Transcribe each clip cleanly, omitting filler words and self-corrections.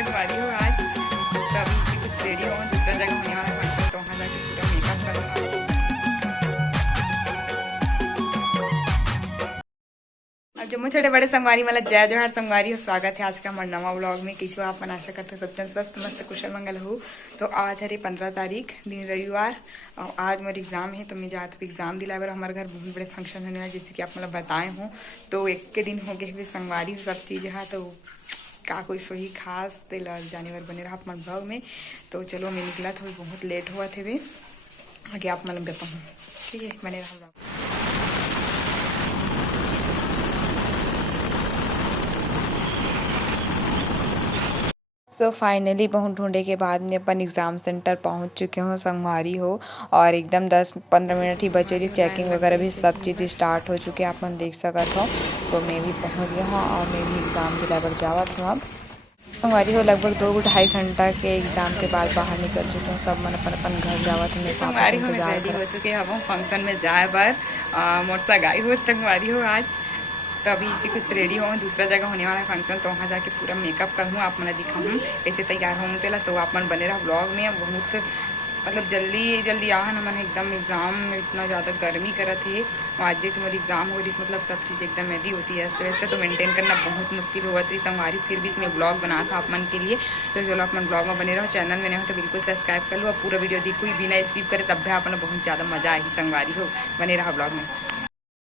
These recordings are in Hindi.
संगवारी हो आज, तो अभी कुछ रेडी हो, दूसरा जगह होने वाला फंक्शन, तो वहाँ जाके पूरा मेकअप करूँगा। जम्मू छोटे बड़े संगवारी मतलब जय जोहार संगवारी हो, स्वागत है आज का हमारे नवा व्लॉग में। किसी आप आशा करते सब जन स्वस्थ मस्त कुशल मंगल हो। तो आज है 15 तारीख दिन रविवार और आज मेरी एग्जाम है, तो मैं जाती हूँ एग्जाम दिलाए। हमारे घर बहुत बड़े फंक्शन होने वाले, जैसे कि आप मतलब बताए हों। तो एक के दिन हो गए हुए संगवारी सब चीज़ है, तो का कुछ वही खास दिल जानवर बने रहा अपने ब्लॉग में। तो चलो मैं निकला था, बहुत लेट हुआ थे वे आगे आप मतलब बताऊँ, ठीक है बने रहा ब्लॉग। सो फाइनली बहुत ढूंढे के बाद में अपन एग्ज़ाम सेंटर पहुंच चुके हो संगवारी हो, और एकदम 10-15 मिनट ही बचे थी, चेकिंग वगैरह भी सब चीज़ स्टार्ट हो चुके हैं, अपन देख सकते हो। तो मैं भी पहुंच गया हूँ और मैं भी एग्ज़ाम दिलावर जावत हूँ। अब संगवारी हो लगभग 2-2.5 घंटा के एग्ज़ाम के बाद बाहर निकल चुके हैं, सब मन अपन घर जावत हूँ। संगवारी हो रेडी हो चुके हैं, अब हम फंक्शन में जाए बार मोटसा गाई हो संगवारी हो आज। तो अभी इसी कुछ रेडी हो, दूसरा जगह होने वाला है फंक्शन, तो वहाँ जाके पूरा मेकअप करूँ, आप मैंने दिखाऊँ कैसे तैयार होने तेला। तो आप मन बने रहा ब्लॉग में। बहुत मतलब जल्दी आह ना, मैंने एकदम एग्जाम में इतना ज़्यादा गर्मी करा थे आज जो तुम्हारी एग्जाम हो रही, मतलब सब चीज़ एकदम ऐसी होती है ऐसे वैसे, तो मेंटेन करना बहुत मुश्किल हुआ थी संगवारी। फिर भी इसमें ब्लॉग बना था आप मन के लिए, तो चलो आप मन ब्लॉग में बने रहो। चैनल में नहीं हो तो बिल्कुल सब्सक्राइब कर लो, अब पूरा वीडियो देखो ही बिना स्किप करे, तब भी आप बहुत ज़्यादा मजा आई संगवारी हो, बने रहा ब्लॉग में।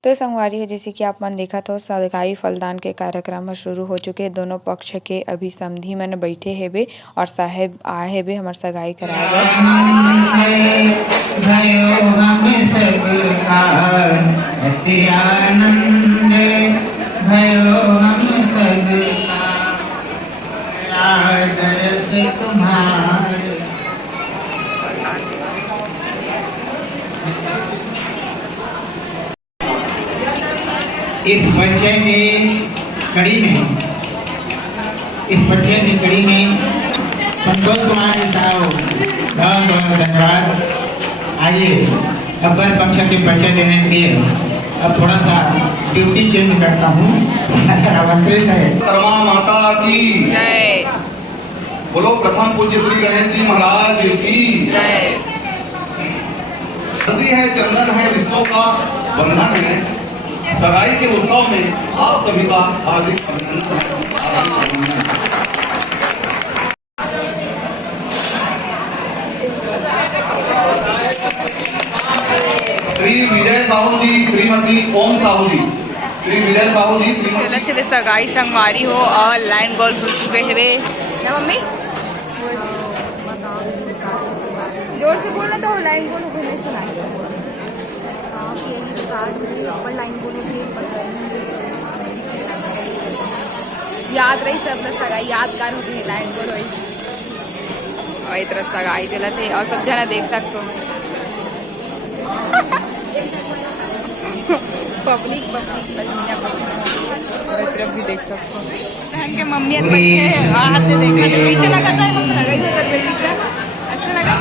तो संगवारी हो जैसे कि आप मन देखा तो सगाई फलदान के कार्यक्रम शुरू हो चुके, दोनों पक्ष के अभी समधी मन बैठे हेबे और साहेब आए हेबे हमार सगाई कराए। इस परिचय की कड़ी में संतोष कुमार जी साहब बहुत बहुत धन्यवाद। आइए अब वर पक्ष के परिचय देने के लिए अब थोड़ा सा ड्यूटी चेंज करता हूँ। आमंत्रित है कर्मा माता की जय, बोलो प्रथम पूज्य श्री गणेश जी महाराज की जय। हल्दी है, चंदन है, रिश्तों का बंधन है। सगाई के उत्सव में आप सभी का हार्दिक अभिनंदन। श्री विजय साहू जी, श्रीमती ओम साहू जी, श्री विजय साहू जी, श्रीमती सगाई संगवारी हो और लाइन गोल खुल चुके हैं ना मम्मी, जोर से बोलना तो लाइन गोल हो नहीं सुनाई। याद रही सब लोग सगाई यादगार होती है, लाइन बोल रही और इस तरह सगाई दिला थे और सब जना देख सकते हो। पब्लिक और इस तरफ भी देख सकते हो बहन के मम्मी बैठे हाथ से देखा तो कैसे लगा था, अच्छा लगा,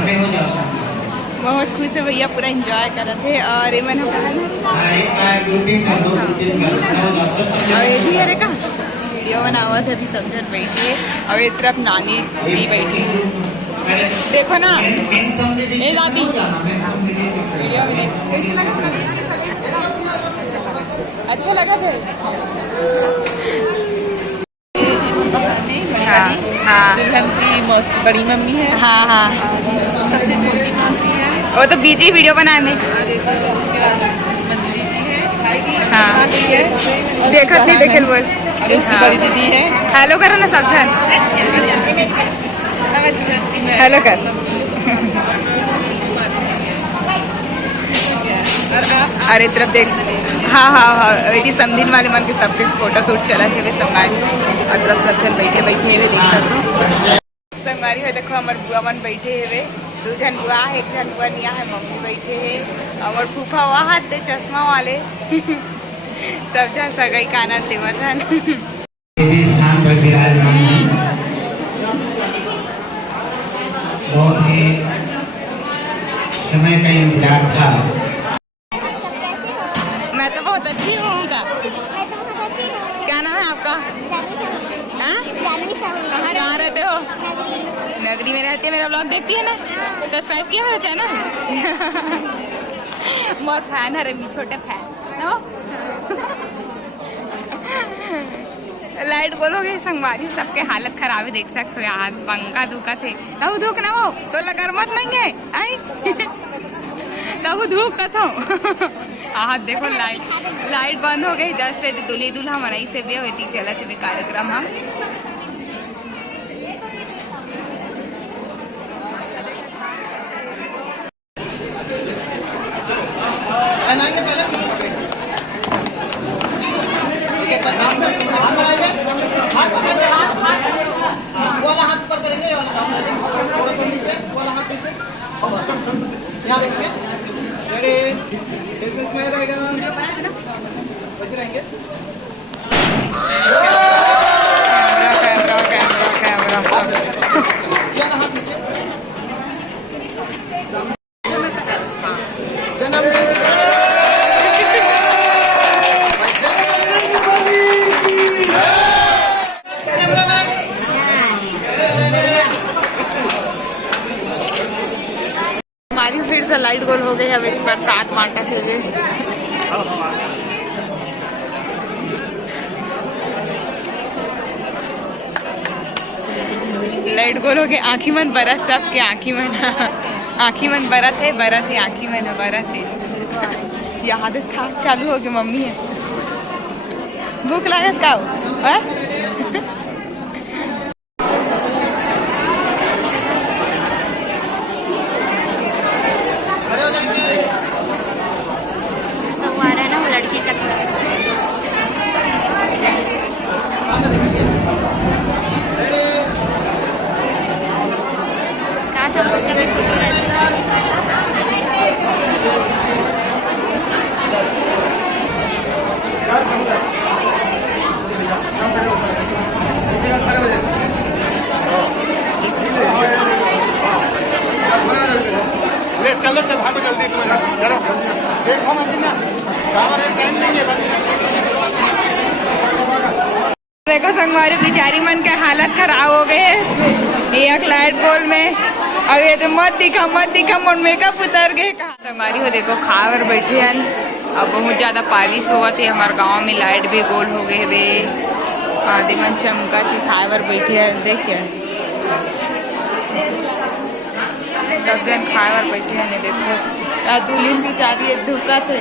बहुत खुश है भैया, पूरा एंजॉय कर रहे थे। और ये मैंने और ये भी अरे का वीडियो बना हुआ था, अभी सब जन बैठे और एक तरफ नानी भी बैठी, देखो ना ये दादी वीडियो में अच्छा लगा था। हाँ दुल्हन की बड़ी मम्मी है, हाँ हाँ, सबसे छोटी मासी है, वो तो बीजी वीडियो बनाए में, उसके बाद मंजली जी है, हाँ है देखत नहीं देखे बोल, उसकी बड़ी दीदी है। हेलो करो ना सब जन, हेलो कर। अरे तरफ देख, हाँ हाँ हाँ वही समझिन वाले मन के सबके फोटो शूट चला थे वे संगवारी और तरफ सब जन बैठे हुए देख सकते हो संगवारी है। देखो हमारे बुआ मन बैठे हुए, 2 जन बुआ है, 1 जन बुआ निया है, मम्मी बैठे है और फूफा हुआ हाथ दे चश्मा वाले सब जन सगाई का आनंद लेवत है। स्थान पर विराजमान है, बहुत ही समय का इंतजार था। मैं तो बहुत अच्छी हूँगा। क्या नाम है आपका? हाँ? कहाँ रहते हो? में रहती है, मेरा ब्लॉग देखती है ना, सब्सक्राइब किया मेरा चैनल। बहुत फैन है रमी, छोटे फैन नो। लाइट बोलोगे संगवारी सबके हालत खराब है, देख सकते हो यार, पंखा धूका थे तब धूक ना वो तो लगर मत नहीं आई तब धूप का था। हाँ देखो लाइट बंद हो गई, जस्ट दूल्हे दूल्हा मनाई से भी होती चला थे कार्यक्रम हम। वाला हाथ ऊपर करेंगे, ये वाला काम करेंगे, थोड़ा सा नीचे, वाला हाथ नीचे, यहाँ देखिए, रेडी, इसमें रहेगा, वैसे रहेंगे, ये वाला हाथ नीचे, हमारी फिर से लाइट गोल हो गई, अब एक बरसात बांटा फिर गए। लाइट गोल हो गए, आँखी मन बरस, सबके आँखी मन बरत है, आँखी मन है, बरत है। याद था चालू हो गया, मम्मी है भूख लागत का लड़की का जल्दी देखो मैं बिना टाइम देंगे। देखो संगवारी बेचारी मन के हालत खराब हो गए है, एक लाइट बोल में अब ये तो मत दिखा मोर मेकअप उतर गए कहा। संगवारी हो देखो खावर बैठे हैं, अब बहुत ज्यादा बारिश हुआ थी, हमारे गांव में लाइट भी गोल हो गए वे, आदि मन चमका थी, खावर बैठे हैं, देखिए सब जन खावर बैठे हैं, देखो दुल्हन बेचारी धुका थे।